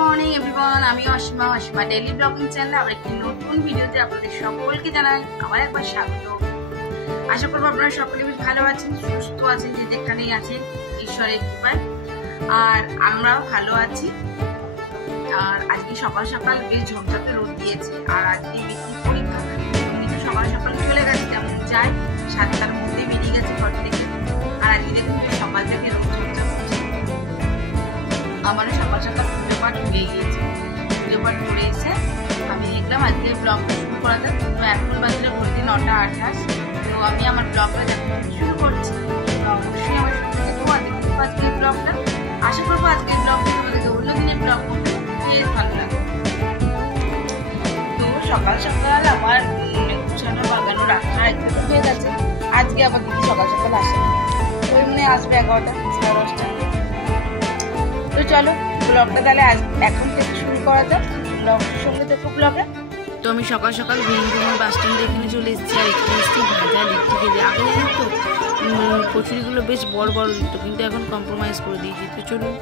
Morning everyone, আমি Asima daily blogging চ্যানেলে আবার একটি নতুন ভিডিওতে আপনাদের সকলকে জানাই আবার একবার স্বাগত। আশা করবো আপনারা সকলে বেশ ভালো আছেন, সুস্থ আছেন, যে যেখানেই আছেন ঈশ্বরের কৃপায়। আর আমরাও ভালো আছি। আর আজকে সকাল সকাল বেশ ঝকঝকে রোদ দিয়েছে। আর আজকে বেশি পরীক্ষা, সকাল সকাল চলে গেছে, তেমন যায় 7টার মধ্যে বেরিয়ে গেছে ঘর থেকে। আর আজকে দেখুন সকাল থেকে রোদ ঝকঝক হচ্ছে। আমারও সকাল সকাল পুজো পাঠ হয়ে গিয়েছে। পুজো পাঠ করে এসে আমি লিখলাম আজকে ব্লগটা শুরু করা যাক। তো এখন বাজলে ঘড়িতে 9:28। তো আমি আমার ব্লগটা শুরু করছি। অবশ্যই আমার সঙ্গে দেখবো আজকের ব্লগটা। আশা করবো আজকের ব্লগটা আমাদেরকে অন্য দিনের ব্লগ করতে বেশ ভালো লাগবে। তো সকাল সকাল আমার গুছানো বাগানো রাখা একদম হয়ে গেছে। আজকে আবার দিদি সকাল সকাল আসে, ওই মনে আসবে 11টা 10:30। তো চলো ব্লগটা তাহলে এখন থেকে শুরু করা যাক। ব্লগের সঙ্গে দেখো ব্লগে। তো আমি সকাল সকাল ভেন্দিমোড় বাস স্ট্যান্ডে এখানে চলে এসেছি। আর এখানে এসেছি ভাজা লিট্টি খেতে। আগে জানি তো কচুরিগুলো বেশ বড় বড় দিত, কিন্তু এখন কম্প্রোমাইজ করে দিয়েছি। তো চলুন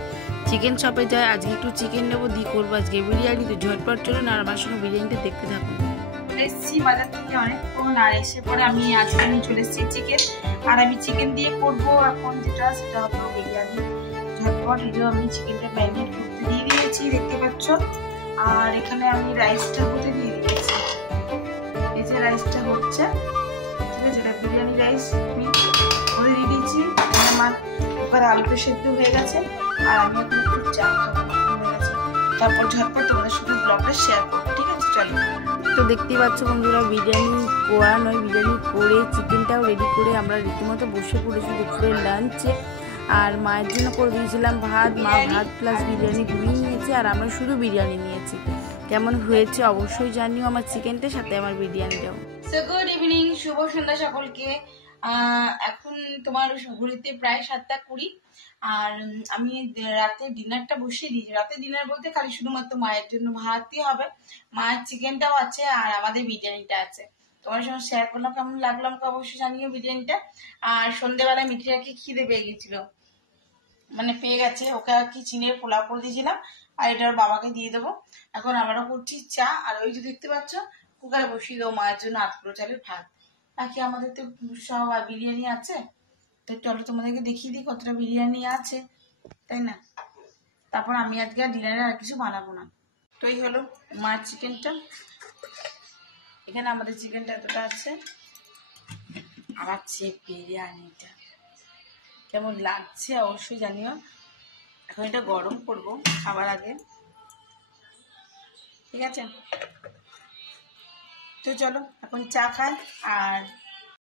চিকেন শপে যাই। আজকে একটু চিকেন নেবো, দিয়ে করবো আজকে বিরিয়ানি। তো ঝটপট চলুন আর আমার সঙ্গে বিরিয়ানিটা দেখতে থাকুন। এসেছি বাজার থেকে অনেকক্ষণ, আর এসে পরে আমি আজকে চলে এসেছি চিকেন। আর আমি চিকেন দিয়ে করবো এখন সেটা হলো বিরিয়ানি। ঝটপট এই যে আমি চিকেনটা ম্যারিনেট করতে দিয়ে দিয়েছি, দেখতে পাচ্ছ। আর এখানে আমি রাইসটা হতে দিয়ে দিয়েছি। এই যে রাইসটা হচ্ছে, ঠিক আছে, এটা বিরিয়ানি রাইস আমি করে দিয়ে দিয়েছি। আমার এবার আলুটা সেদ্ধ হয়ে গেছে। আর আমি এখন একটু চা হয়ে গেছে। তারপর ঝটপট তোমাদের সাথে ব্লগটা শেয়ার করবো, ঠিক আছে? চলো। তো দেখতেই পাচ্ছ বন্ধুরা, বিরিয়ানি করা নয়, বিরিয়ানি করে চিকেনটাও রেডি করে আমরা রীতিমতো বসে পড়েছি দুপুরের লাঞ্চে। আর মায়ের জন্য করে দিয়েছিলাম ভাত, মা ভাত প্লাস বিরিয়ানি দুই নিয়েছে, আর আমরা শুধু বিরিয়ানি নিয়েছি। কেমন হয়েছে অবশ্যই জানিও আমার চিকেনটার সাথে আমার বিরিয়ানিটাও। সো গুড ইভিনিং, শুভ সন্ধ্যা সকলকে। এখন তোমার ঘড়িতে প্রায় 7:20। আর আমি রাতে ডিনারটা বসিয়ে দিয়েছি। রাতে ডিনার বলতে খালি শুধুমাত্র মায়ের জন্য ভাতই হবে, মায়ের চিকেনটাও আছে আর আমাদের বিরিয়ানিটা আছে। তোমার সঙ্গে শেয়ার করলাম, কেমন লাগলো আমাকে অবশ্যই জানিও বিরিয়ানিটা। আর সন্ধ্যেবেলায় মিঠিরাকে খিদে পেয়ে গেছিল, মানে পেয়ে গেছে, ওকে আর কি চিনের পোলাও করে দিয়েছিলাম। আর এটা ওর বাবাকে দিয়ে দেবো। এখন আমরা করছি চা। আর ওই যে দেখতে পাচ্ছ কুকারে বসিয়ে দেবো মায়ের জন্য 8 কিলো চালের ভাত। বাকি আমাদের তো সব বিরিয়ানি আছে। তো চলো তোমাদেরকে দেখিয়ে দিই কতটা বিরিয়ানি আছে, তাই না? তারপর আমি আজকে আর ডিনারে আর কিছু বানাবো না। তো এই হলো মায়ের চিকেনটা। এখানে আমাদের চিকেনটা এতটা আছে। আর আছে বিরিয়ানিটা, কেমন লাগছে অবশ্যই জানিও। এখন এটা গরম করবো খাবার আগে, ঠিক আছে? তো চলো এখন চা খাই। আর